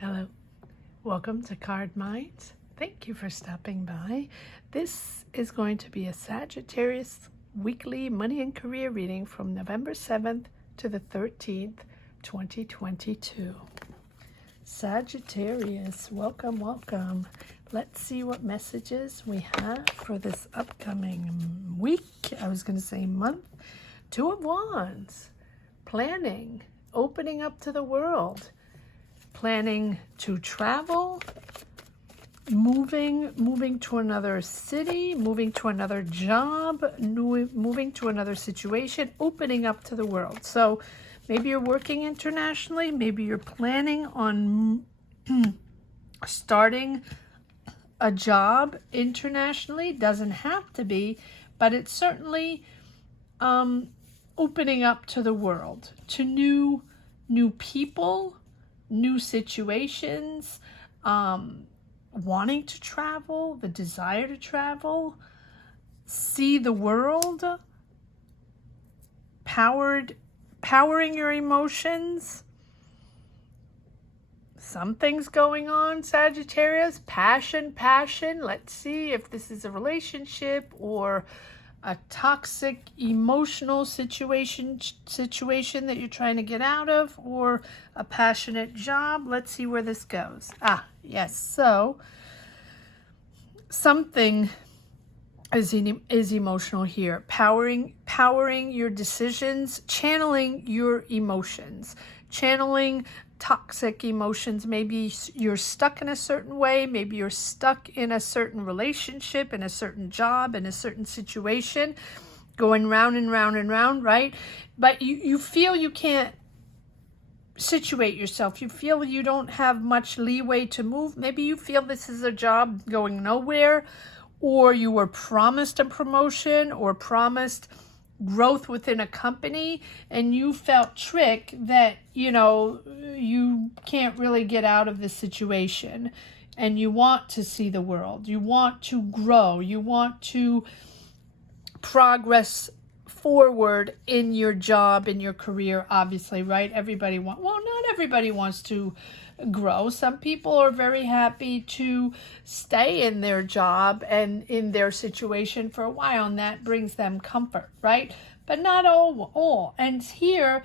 Hello, welcome to Card Minds. Thank you for stopping by. This is going to be a Sagittarius weekly money and career reading from November 7th to the 13th, 2022. Sagittarius, welcome, welcome. Let's see what messages we have for this upcoming week. I was going to say month. Two of Wands, planning, opening up to the world. Planning to travel, moving to another city, moving to another job, moving to another situation, opening up to the world. So maybe you're working internationally, maybe you're planning on starting a job internationally. Doesn't have to be, but it's certainly opening up to the world, to new people, new situations, wanting to travel, the desire to travel, see the world, powering your emotions. Something's going on, Sagittarius. Passion. Let's see if this is a relationship or a toxic emotional situation that you're trying to get out of, or a passionate job. Let's see where this goes. Yes. So something is emotional here. Powering your decisions, channeling your emotions, channeling toxic emotions. Maybe you're stuck in a certain way. Maybe you're stuck in a certain relationship, in a certain job, in a certain situation, going round and round and round, right? But you feel you can't situate yourself. You feel you don't have much leeway to move. Maybe you feel this is a job going nowhere, or you were promised a promotion or promised growth within a company, and you felt tricked that, you can't really get out of this situation, and you want to see the world. You want to grow. You want to progress forward in your job, in your career, obviously, right? Not everybody wants to grow. Some people are very happy to stay in their job and in their situation for a while, and that brings them comfort, right? But not all. And here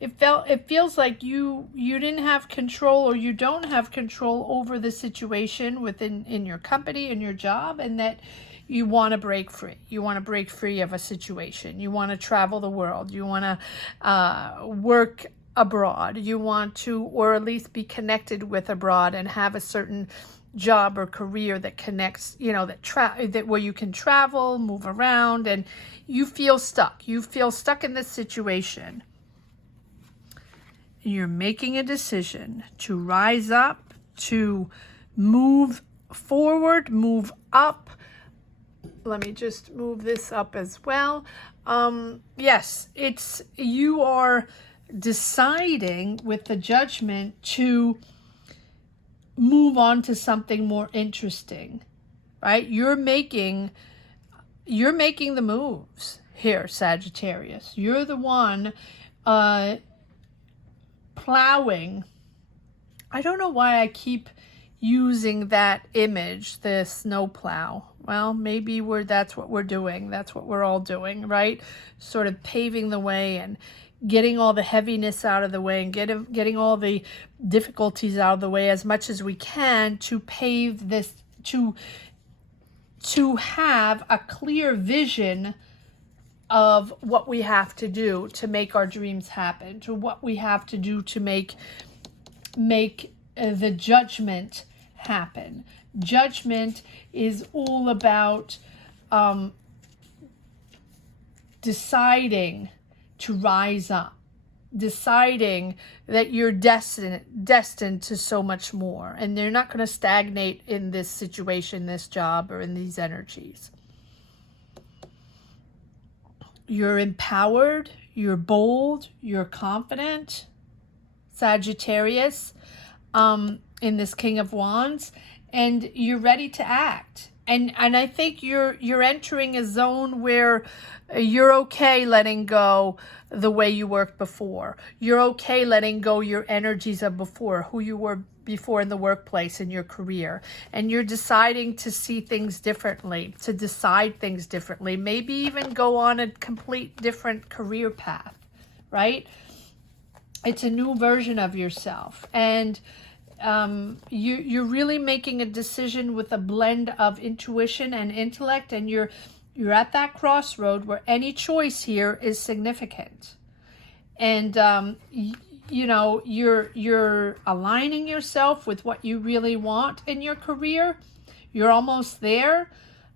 it feels like you didn't have control, or you don't have control over the situation in your company, in your job, and that you want to break free. You want to break free of a situation. You want to travel the world. You want to work abroad. You want to, or at least be connected with abroad and have a certain job or career that connects, that where you can travel, move around, and you feel stuck. You feel stuck in this situation. You're making a decision to rise up, to move forward, move up. Let me just move this up as well. Yes, you are deciding with the Judgment to move on to something more interesting, right? You're making the moves here, Sagittarius. You're the one plowing. I don't know why I keep using that image, the snow plow. Well, maybe that's what we're doing. That's what we're all doing, right? Sort of paving the way and getting all the heaviness out of the way, and getting all the difficulties out of the way as much as we can to pave this, to have a clear vision of what we have to do to make our dreams happen, to what we have to do to make the Judgment happen. Judgment is all about deciding to rise up, deciding that you're destined to so much more, and they're not going to stagnate in this situation, this job, or in these energies. You're empowered, you're bold, you're confident, Sagittarius, in this King of Wands, and you're ready to act. And I think you're entering a zone where you're okay letting go the way you worked before. You're okay letting go your energies of before, who you were before in the workplace, in your career, and you're deciding to see things differently, to decide things differently, maybe even go on a complete different career path, right? It's a new version of yourself, and you're really making a decision with a blend of intuition and intellect, and you're at that crossroad where any choice here is significant. And you know, you're aligning yourself with what you really want in your career. You're almost there.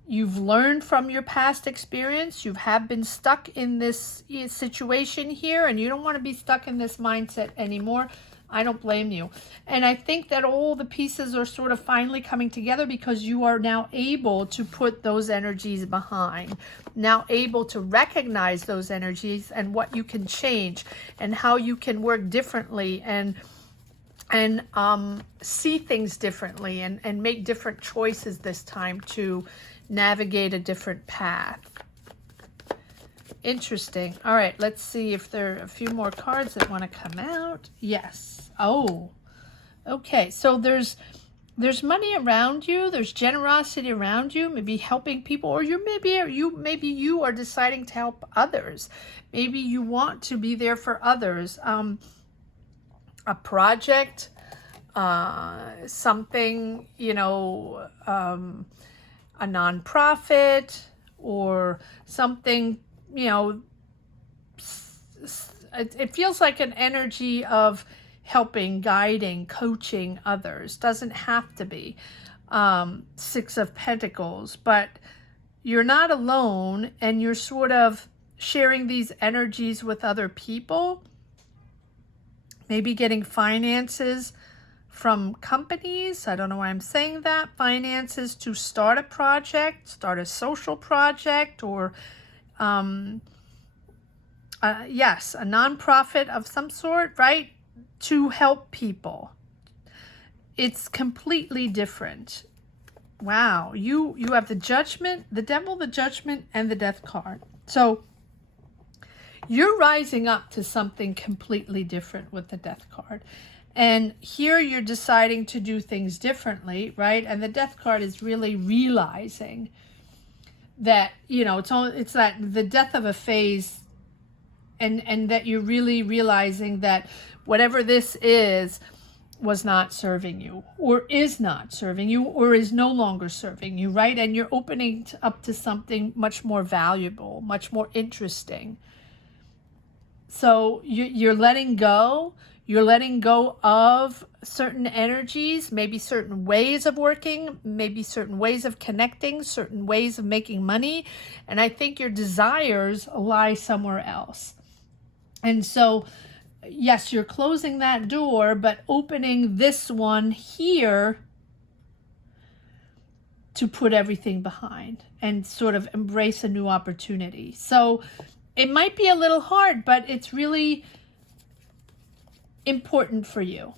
You've learned from your past experience. You have been stuck in this situation here, and you don't want to be stuck in this mindset anymore. I don't blame you. And I think that all the pieces are sort of finally coming together because you are now able to put those energies behind, now able to recognize those energies and what you can change and how you can work differently and see things differently and make different choices this time to navigate a different path. Interesting. All right, let's see if there are a few more cards that want to come out. Yes. Oh, okay. So there's money around you. There's generosity around you. Maybe helping people, or maybe you are deciding to help others. Maybe you want to be there for others. A project, something, you know, a nonprofit or something. You know, it feels like an energy of helping, guiding, coaching others. Doesn't have to be Six of Pentacles, but you're not alone, and you're sort of sharing these energies with other people. Maybe getting finances from companies. I don't know why I'm saying that. Finances to start a project, start a social project, or yes, a nonprofit of some sort, right? To help people. It's completely different. Wow, you have the Judgment, the Devil, the Judgment, and the Death card. So you're rising up to something completely different with the Death card. And here you're deciding to do things differently, right? And the Death card is really realizing that, you know, it's that the death of a phase, and that you're really realizing that whatever this is was not serving you, or is not serving you, or is no longer serving you, right? And you're opening up to something much more valuable, much more interesting. So you're letting go. You're letting go of certain energies, maybe certain ways of working, maybe certain ways of connecting, certain ways of making money. And I think your desires lie somewhere else. And so, yes, you're closing that door, but opening this one here to put everything behind and sort of embrace a new opportunity. So it might be a little hard, but it's really important for you.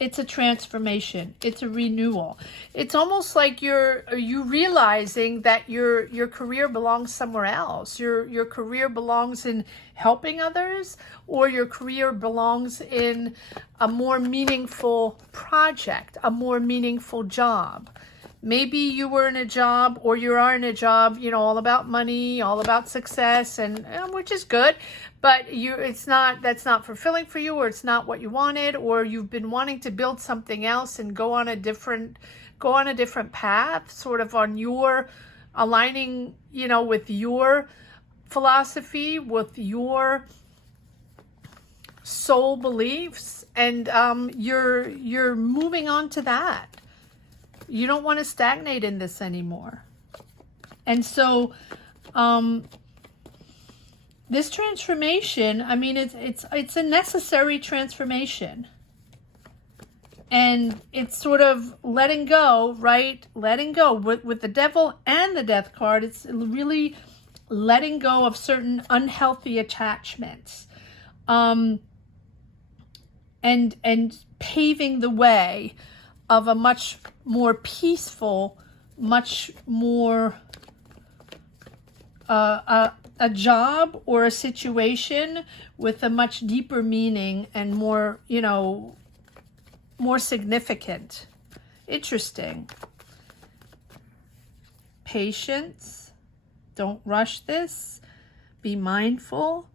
It's a transformation. It's a renewal. It's almost like you realizing that your career belongs somewhere else. Your career belongs in helping others, or your career belongs in a more meaningful project, a more meaningful job. Maybe you were in a job, or you are in a job, you know, all about money, all about success, and which is good, but that's not fulfilling for you, or it's not what you wanted, or you've been wanting to build something else and go on a different path, sort of on your aligning, you know, with your philosophy, with your soul beliefs, and you're moving on to that. You don't want to stagnate in this anymore. And so this transformation, I mean, it's a necessary transformation. And it's sort of letting go, right? Letting go. With the Devil and the Death card, it's really letting go of certain unhealthy attachments. And paving the way of a much more peaceful, much more a job or a situation with a much deeper meaning and more, you know, more significant. Interesting. Patience. Don't rush this. Be mindful.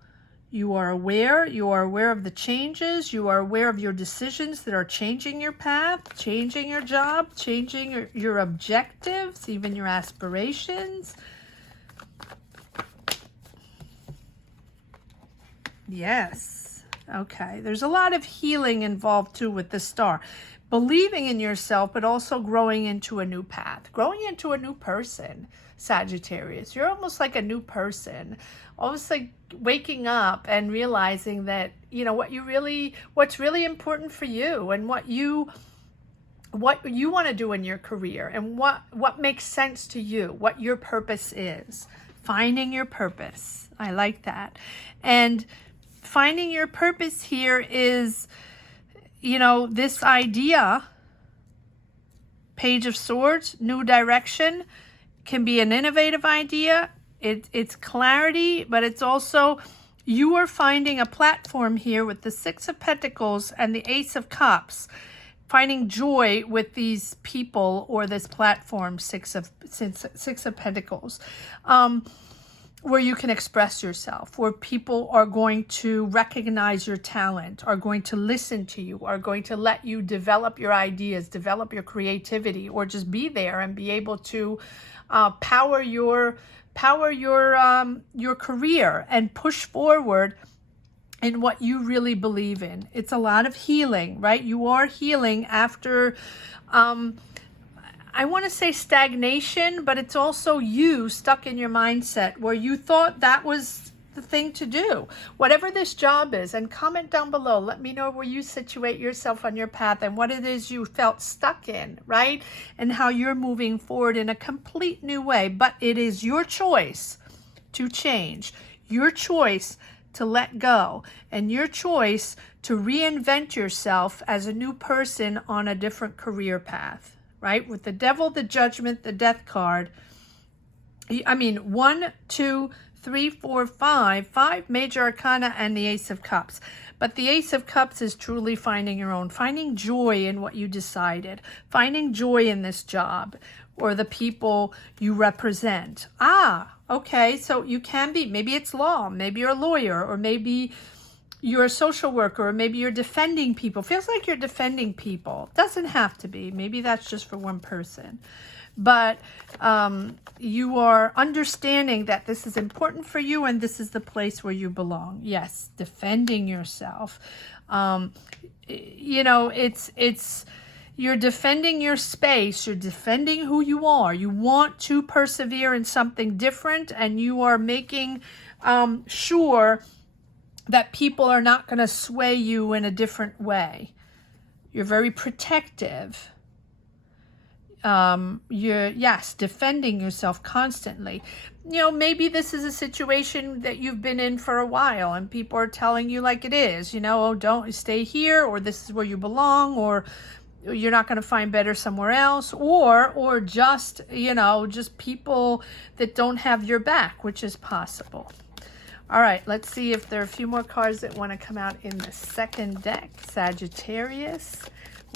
You are aware. You are aware of the changes. You are aware of your decisions that are changing your path, changing your job, changing your objectives, even your aspirations. Yes. Okay. There's a lot of healing involved too with the star. Believing in yourself, but also growing into a new path, growing into a new person, Sagittarius. You're almost like a new person, almost like waking up and realizing that, you know, what's really important for you, and what you want to do in your career, and what makes sense to you, what your purpose is. Finding your purpose. I like that. And finding your purpose here is, you know, this idea, Page of Swords, new direction, can be an innovative idea. It's clarity, but it's also, you are finding a platform here with the Six of Pentacles and the Ace of Cups, finding joy with these people or this platform, Six of Pentacles. Where you can express yourself, where people are going to recognize your talent, are going to listen to you, are going to let you develop your ideas, develop your creativity, or just be there and be able to power your career and push forward in what you really believe in. It's a lot of healing, right? You are healing after I want to say stagnation, but it's also you stuck in your mindset where you thought that was the thing to do. Whatever this job is, and comment down below. Let me know where you situate yourself on your path and what it is you felt stuck in, right? And how you're moving forward in a complete new way. But it is your choice to change, your choice to let go, and your choice to reinvent yourself as a new person on a different career path. Right? With the Devil, the Judgment, the Death card. I mean, 1, 2, 3, 4, 5 major arcana and the Ace of Cups. But the Ace of Cups is truly finding your own, finding joy in what you decided, finding joy in this job or the people you represent. Okay, so you can be, maybe it's law, maybe you're a lawyer, or maybe you're a social worker, or maybe you're defending people. Feels like you're defending people. Doesn't have to be. Maybe that's just for one person. But you are understanding that this is important for you and this is the place where you belong. Yes, defending yourself. You know, you're defending your space. You're defending who you are. You want to persevere in something different, and you are making sure that people are not going to sway you in a different way. You're very protective. You're, yes, defending yourself constantly. You know, maybe this is a situation that you've been in for a while and people are telling you like it is, you know, oh, don't stay here, or this is where you belong, or you're not going to find better somewhere else, or just, you know, just people that don't have your back, which is possible. All right, let's see if there are a few more cards that want to come out in the second deck. Sagittarius,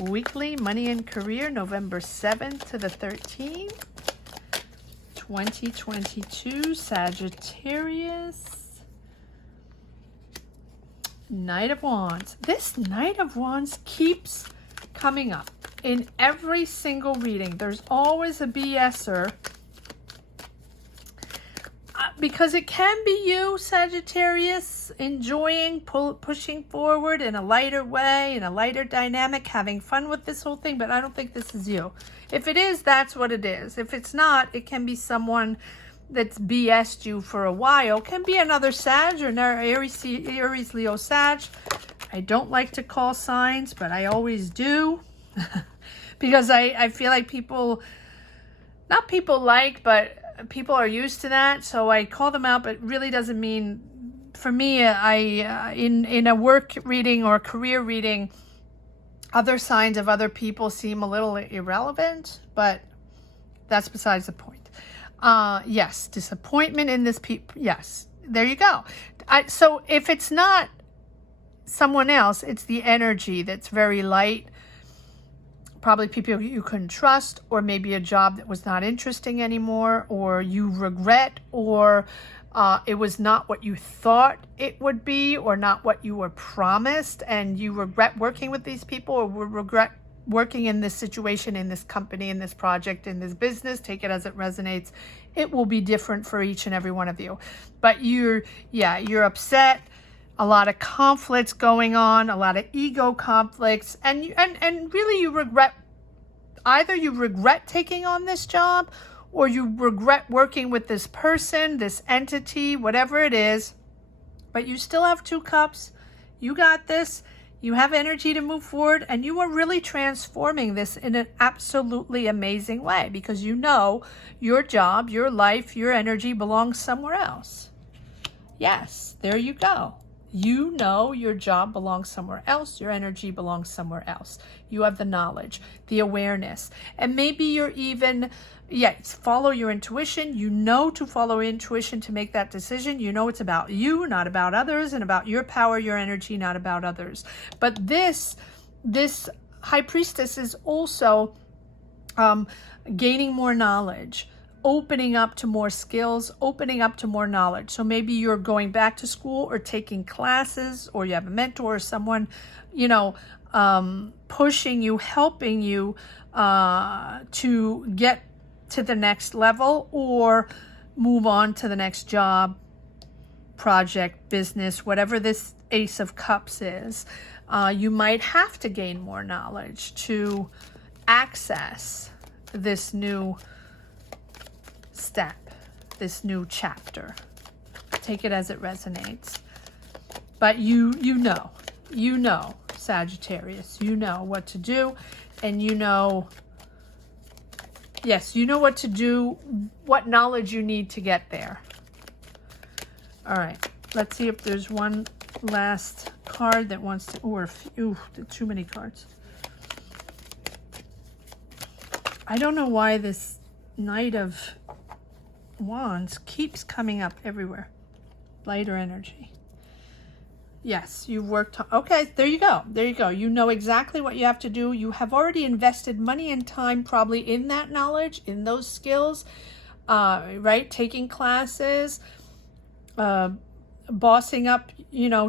weekly money and career, November 7th to the 13th, 2022, Sagittarius. Knight of Wands. This Knight of Wands keeps coming up in every single reading. There's always a BSer. Because it can be you, Sagittarius, enjoying, pushing forward in a lighter way, in a lighter dynamic, having fun with this whole thing, but I don't think this is you. If it is, that's what it is. If it's not, it can be someone that's BS'd you for a while. It can be another Sag or another Aries, Leo, Sag. I don't like to call signs, but I always do. Because I feel like people, not people like, but people are used to that, so I call them out, but it really doesn't mean, for me, in a work reading or career reading, other signs of other people seem a little irrelevant, but that's besides the point. Yes, disappointment in this people. Yes, there you go. So if it's not someone else, it's the energy that's very light. probably people you couldn't trust, or maybe a job that was not interesting anymore, or you regret, or it was not what you thought it would be, or not what you were promised, and you regret working with these people, or regret working in this situation, in this company, in this project, in this business. Take it as it resonates. It will be different for each and every one of you. But you're upset, a lot of conflicts going on, a lot of ego conflicts, and really you regret, either you regret taking on this job, or you regret working with this person, this entity, whatever it is. But you still have 2 cups. You got this. You have energy to move forward, and you are really transforming this in an absolutely amazing way, because you know your job, your life, your energy belongs somewhere else. Yes, there you go. You know your job belongs somewhere else. Your energy belongs somewhere else. You have the knowledge, the awareness, and maybe you're even, follow your intuition. You know to follow intuition to make that decision. You know it's about you, not about others, and about your power, your energy, not about others. But this High Priestess is also gaining more knowledge, opening up to more skills, opening up to more knowledge. So maybe you're going back to school or taking classes, or you have a mentor or someone, pushing you, helping you to get to the next level, or move on to the next job, project, business, whatever this Ace of Cups is. You might have to gain more knowledge to access this new step, this new chapter. Take it as it resonates. But you know, Sagittarius, you know what to do, and you know what to do, what knowledge you need to get there. All right, let's see if there's one last card that wants to, or too many cards. I don't know why this Knight of Wands keeps coming up everywhere. Lighter energy. Yes, you've worked. Okay, there you go. There you go. You know exactly what you have to do. You have already invested money and time probably in that knowledge, in those skills, right? Taking classes, bossing up,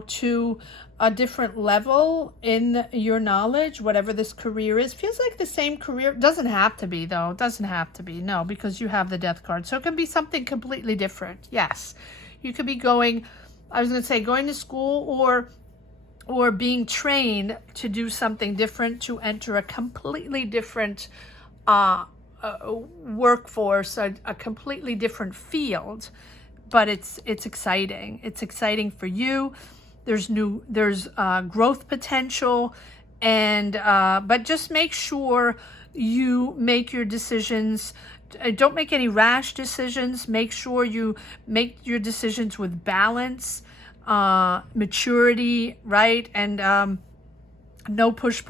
to a different level in your knowledge, whatever this career is. Feels like the same career. Doesn't have to be, though. Doesn't have to be. No, because you have the Death card. So it can be something completely different. Yes. You could be going to school, or being trained to do something different, to enter a completely different workforce, a completely different field. But it's exciting. It's exciting for you. There's growth potential, and but just make sure you make your decisions. Don't make any rash decisions. Make sure you make your decisions with balance, maturity, right? And no push.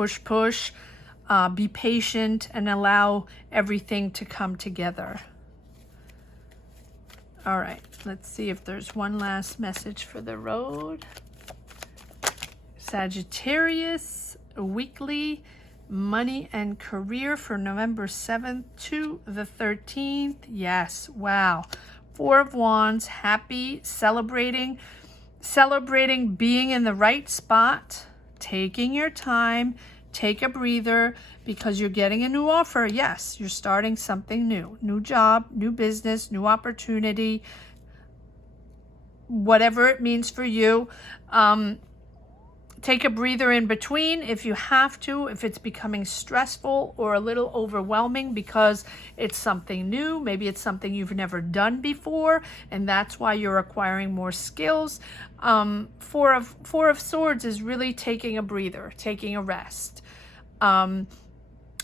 Be patient and allow everything to come together. All right, let's see if there's one last message for the road. Sagittarius weekly money and career for November 7th to the 13th. Yes, wow. 4 of Wands, happy, celebrating being in the right spot, taking your time, take a breather, because you're getting a new offer. Yes, you're starting something new job, new business, new opportunity, whatever it means for you. Take a breather in between if you have to, if it's becoming stressful or a little overwhelming because it's something new. Maybe it's something you've never done before, and that's why you're acquiring more skills. Four of Swords is really taking a breather, taking a rest, and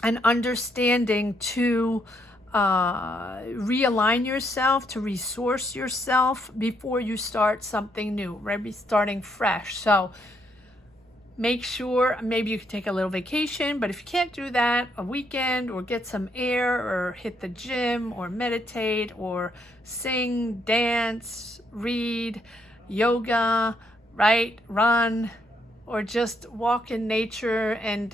understanding to realign yourself, to resource yourself before you start something new, right? Starting fresh. So make sure, maybe you can take a little vacation, but if you can't do that, a weekend, or get some air, or hit the gym, or meditate, or sing, dance, read, yoga, right? Run, or just walk in nature and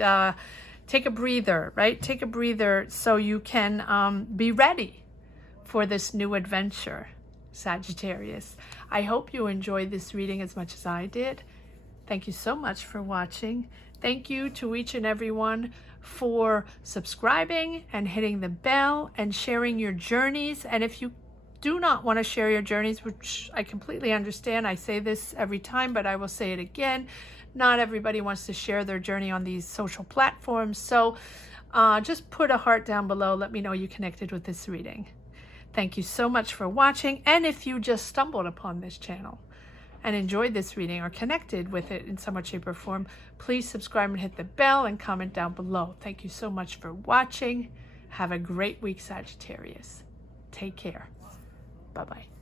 take a breather, right? Take a breather so you can be ready for this new adventure, Sagittarius. I hope you enjoyed this reading as much as I did. Thank you so much for watching. Thank you to each and everyone for subscribing and hitting the bell and sharing your journeys. And if you do not want to share your journeys, which I completely understand, I say this every time, but I will say it again, not everybody wants to share their journey on these social platforms. So just put a heart down below. Let me know you connected with this reading. Thank you so much for watching. And if you just stumbled upon this channel and enjoyed this reading or connected with it in some way, shape, or form, please subscribe and hit the bell and comment down below. Thank you so much for watching. Have a great week, Sagittarius. Take care. Bye-bye.